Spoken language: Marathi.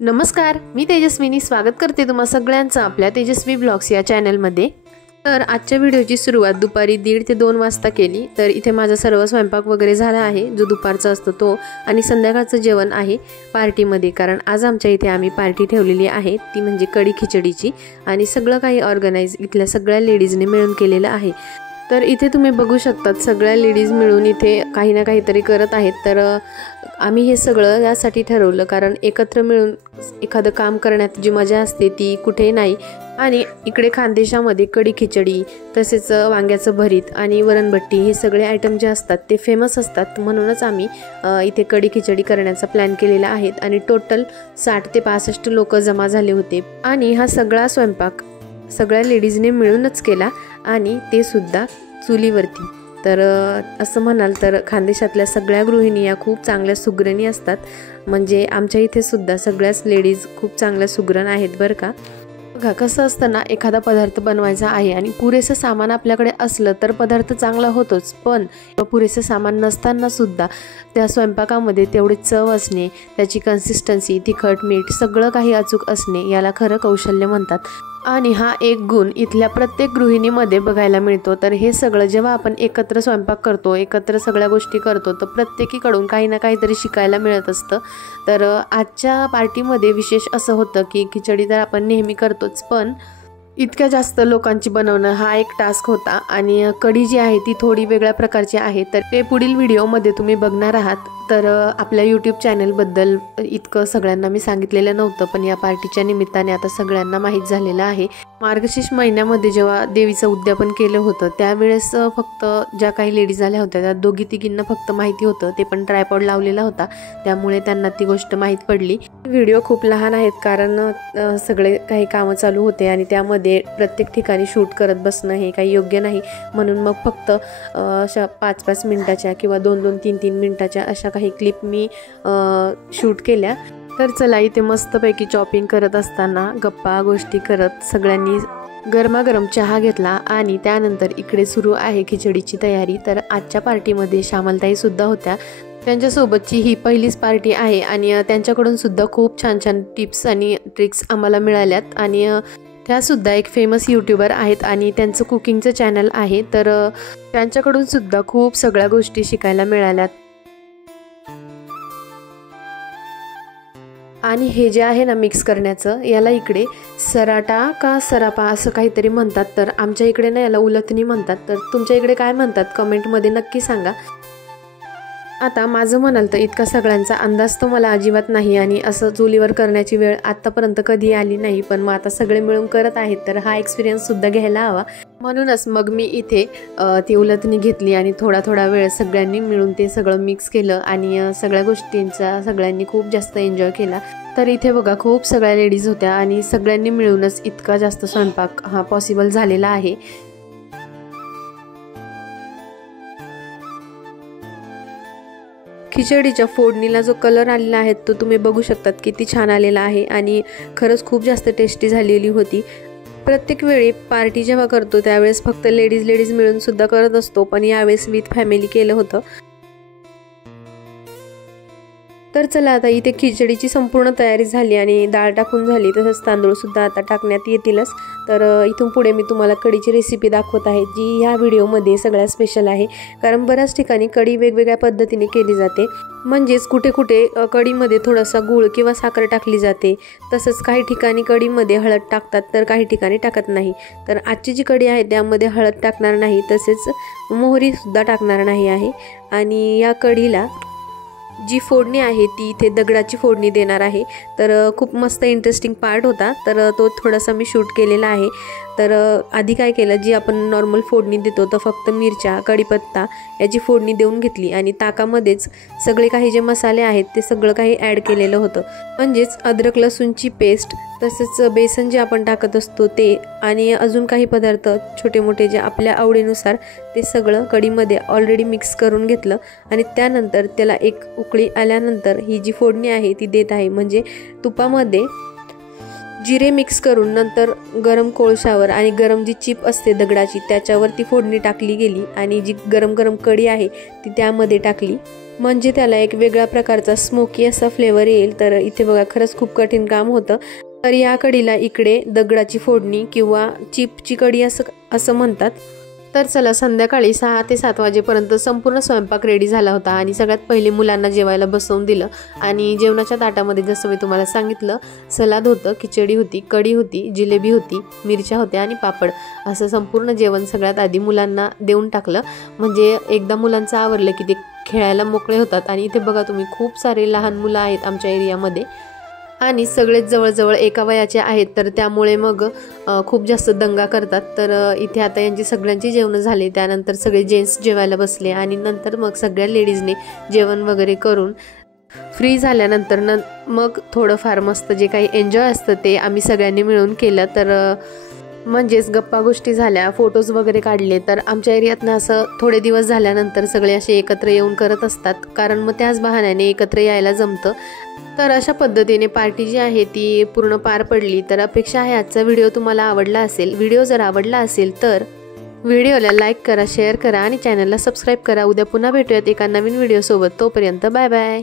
नमस्कार, मी तेजस्विनी स्वागत करते तुम्हा सगळ्यांचं आपल्या तेजस्वी ब्लॉग्स या चॅनलमध्ये। तर आजच्या व्हिडिओची सुरुवात दुपारी 1:30 ते 2 वाजता केली। तर इथे माझा सर्व स्वयंपाक वगैरे झाला आहे, जो दुपारचा असतो तो, आणि संध्याकाळचं जेवण आहे पार्टीमध्ये। कारण आज आमच्या इथे आम्ही पार्टी ठेवलेली आहे, ती म्हणजे कढी खिचडीची, आणि सगळं काही ऑर्गनाइज इथल्या सगळ्या लेडीजने मिळून केलेलं आहे। तर इथे तुम्ही बघू शकतात सगळ्या लेडीज मिळून इथे काही ना काहीतरी करत आहेत। तर आम्ही हे सगळं यासाठी ठरवलं कारण एकत्र मिळून एखादं काम करण्यात जी मजा असते ती कुठे नाही। आणि इकडे खानदेशामध्ये कढी खिचडी, तसेच वांग्याचं भरीत आणि वरणभट्टी हे सगळे आयटम जे असतात ते फेमस असतात। म्हणूनच आम्ही इथे कढी खिचडी करण्याचा प्लॅन केलेला आहे। आणि टोटल 60 ते 65 लोक जमा झाले होते, आणि हा सगळा स्वयंपाक सगळ्या लेडीजने मिळूनच केला, आणि ते सुद्धा चुलीवरती। तर असं म्हणाल तर खानदेशातल्या सगळ्या गृहिणी या खूप चांगल्या सुगरणी असतात। म्हणजे आमच्या इथे सुद्धा सगळ्याच लेडीज खूप चांगल्या सुगरण आहेत बरं का। बघा कसं असतं ना, एखादा पदार्थ बनवायचा आहे आणि पुरेसं सामान आपल्याकडे असलं तर पदार्थ चांगला होतोच, पण पुरेसं सामान नसताना सुद्धा त्या स्वयंपाकामध्ये तेवढी चव असणे, त्याची कन्सिस्टन्सी, तिखट मीठ सगळं काही अचूक असणे याला खरं कौशल्य म्हणतात। आणि हा एक गुण इथल्या प्रत्येक गृहिणीमध्ये बघायला मिळतो। तर हे सगळं जेव्हा आपण एकत्र स्वयंपाक करतो, एकत्र सगळ्या गोष्टी करतो, तर प्रत्येकीकडून काही ना काहीतरी शिकायला मिळत असतं। तर आजच्या पार्टीमध्ये विशेष असं होतं की खिचडी तर आपण नेहमी करतोच, पण इतक्या जास्त लोकांची बनवणं हा एक टास्क होता। आणि कढी जी आहे ती थोडी वेगळ्या प्रकारची आहे, तर ते पुढील व्हिडिओमध्ये तुम्ही बघणार आहात। तर आपल्या यूट्यूब चॅनलबद्दल इतकं सगळ्यांना मी सांगितलेलं नव्हतं, पण या पार्टीच्या निमित्ताने आता सगळ्यांना माहीत झालेलं आहे। मार्गशीर्ष महिन्यामध्ये जेव्हा देवीचं उद्यापन केलं होतं त्यावेळेस फक्त ज्या काही लेडीज आल्या होत्या त्या दोघी तिघींना फक्त माहिती होतं, ते पण ट्रायपॉड लावलेला होता, त्यामुळे त्यांना ती गोष्ट माहीत पडली। व्हिडिओ खूप लहान आहेत कारण सगळे काही कामं चालू होते, आणि त्यामध्ये प्रत्येक ठिकाणी शूट करत बसणं हे काही योग्य नाही। म्हणून मग फक्त अशा 5-5 मिनिटाच्या किंवा 2-2, 3-3 मिनिटाच्या अशा काही क्लिप मी शूट केल्या। तर चला, इथे मस्तपैकी चॉपिंग करत असताना गप्पा गोष्टी करत सगळ्यांनी गरमागरम चहा घेतला, आणि त्यानंतर इकडे सुरू आहे खिचडीची तयारी। तर आजच्या पार्टीमध्ये श्यामलताई सुद्धा होत्या, त्यांच्यासोबतची ही पहिलीच पार्टी आहे, आणि त्यांच्याकडून सुद्धा खूप छान छान टिप्स आणि ट्रिक्स आम्हाला मिळाल्यात। आणि त्या सुद्धा एक फेमस यूट्यूबर आहेत, आणि त्यांचं कुकिंगचं चॅनल आहे, तर त्यांच्याकडून सुद्धा खूप सगळ्या गोष्टी शिकायला मिळाल्यात। आणि हे जे आहे ना मिक्स करण्याचं, याला इकडे सराटा का सरापा असं काहीतरी म्हणतात, तर आमच्या इकडे ना याला उलथणी म्हणतात। तर तुमच्या इकडे काय म्हणतात कमेंटमध्ये नक्की सांगा। आता माझं म्हणाल तर इतका सगळ्यांचा अंदाज तर मला अजिबात नाही, आणि असं चुलीवर करण्याची वेळ आत्तापर्यंत कधी आली नाही, पण मग आता सगळे मिळून करत आहेत तर हा एक्सपिरियन्स सुद्धा घ्यायला हवा। म्हणूनच मग मी इथे ती उलथणी घेतली, आणि थोडा थोडा वेळ सगळ्यांनी मिळून ते सगळं मिक्स केलं, आणि सगळ्या गोष्टींचा सगळ्यांनी खूप जास्त एन्जॉय केला। तर इथे बघा खूप सगळ्या लेडीज होत्या, आणि सगळ्यांनी मिळूनच इतका जास्त स्वयंपाक हा पॉसिबल झालेला आहे। खिचडीच्या फोडणीला जो कलर आलेला आहे तो तुम्ही बघू शकतात किती छान आलेला आहे, आणि खरंच खूप जास्त टेस्टी झालेली होती। प्रत्येक वेळी पार्टी जेव्हा करतो त्यावेळेस फक्त लेडीज मिळून सुद्धा करत असतो, पण यावेळेस विथ फॅमिली केलं होतं। तर चला, आता इथे खिचडीची संपूर्ण तयारी झाली, आणि डाळ टाकून झाली, तसंच तांदूळ सुद्धा आता टाकण्यात येतीलच। तर इथून पुढे मी तुम्हाला कढीची रेसिपी दाखवत आहे, जी ह्या व्हिडिओमध्ये सगळ्यात स्पेशल आहे। कारण बऱ्याच ठिकाणी कढी वेगवेगळ्या पद्धतीने केली जाते, म्हणजेच कुठे कुठे कढीमध्ये थोडासा गूळ किंवा साखर टाकली जाते, तसंच काही ठिकाणी कढीमध्ये हळद टाकतात तर काही ठिकाणी टाकत नाही। तर आजची जी कढी आहे त्यामध्ये हळद टाकणार नाही, तसेच मोहरी सुद्धा टाकणार नाही आहे। आणि या कढीला जी फोडणी आहे ती इथे दगडाची फोडणी देणार आहे। तर खूप मस्त इंटरेस्टिंग पार्ट होता, तर तो थोडासा मी शूट केलेला आहे। तर आधी काय केलं, जी आपण नॉर्मल फोडणी देतो तर फक्त मिरच्या, कढीपत्ता याची फोडणी देऊन घेतली, आणि ताकामध्येच सगळे काही जे मसाले आहेत ते सगळं काही ॲड केलेलं होतं। म्हणजेच अद्रक लसूणची पेस्ट, तसेच बेसन जे आपण टाकत असतो ते, आणि अजून काही पदार्थ छोटे मोठे जे आपल्या आवडीनुसार ते सगळं कढीमध्ये ऑलरेडी मिक्स करून घेतलं। आणि त्यानंतर त्याला एक उकळी आल्यानंतर ही जी फोडणी आहे ती देत आहे। म्हणजे तुपामध्ये जिरे मिक्स करून नंतर गरम कोळशावर आणि गरम जी चिप असते दगडाची त्याच्यावर ती फोडणी टाकली गेली, आणि जी गरम गरम कढी आहे ती त्यामध्ये टाकली। म्हणजे त्याला एक वेगळ्या प्रकारचा स्मोकी असा फ्लेवर येईल। तर इथे बघा खरंच खूप कठीण काम होतं। तर या कढीला इकडे दगडाची फोडणी किंवा चिपची कढी असं म्हणतात। तर चला, संध्याकाळी 6 ते 7 वाजेपर्यंत संपूर्ण स्वयंपाक रेडी झाला होता आणि सगळ्यात पहिले मुलांना जेवायला बसवून दिलं। आणि जेवणाच्या ताटामध्ये जसं मी तुम्हाला सांगितलं, सलाद होतं, खिचडी होती, कढी होती, जिलेबी होती, मिरच्या होत्या आणि पापड, असं संपूर्ण जेवण सगळ्यात आधी मुलांना देऊन टाकलं। म्हणजे एकदा मुलांचं आवरलं की ते खेळायला मोकळे होतात। आणि इथे बघा तुम्ही, खूप सारे लहान मुलं आहेत आमच्या एरियामध्ये आणि सगळेच जवळजवळ एका वयाचे आहेत। तर त्यामुळे मग खूप जास्त दंगा करतात। तर इथे आता यांची सगळ्यांची जेवण झाले, त्यानंतर सगळे जेंट्स जेवायला बसले आणि नंतर मग सगळ्या लेडीजने जेवण वगैरे करून फ्री झाल्यानंतर मग थोडंफार मस्त जे काही एन्जॉय असतं ते आम्ही सगळ्यांनी मिळून केलं। तर म्हणजेच गप्पा गोष्टी झाल्या, फोटोज वगैरे काढले। तर आमच्या एरियातनं असं थोडे दिवस झाल्यानंतर सगळे असे एकत्र येऊन करत असतात, कारण मग त्याच बहाण्याने एकत्र यायला जमतं। तर अशा पद्धतीने पार्टी जी आहे ती पूर्ण पार पडली। तर अपेक्षा आहे आजचा व्हिडिओ तुम्हाला आवडला असेल। व्हिडिओ जर आवडला असेल तर व्हिडिओला लाईक करा, शेअर करा आणि चॅनलला सबस्क्राईब करा। उद्या पुन्हा भेटूयात एका नवीन व्हिडिओ सोबत। तोपर्यंत बाय बाय।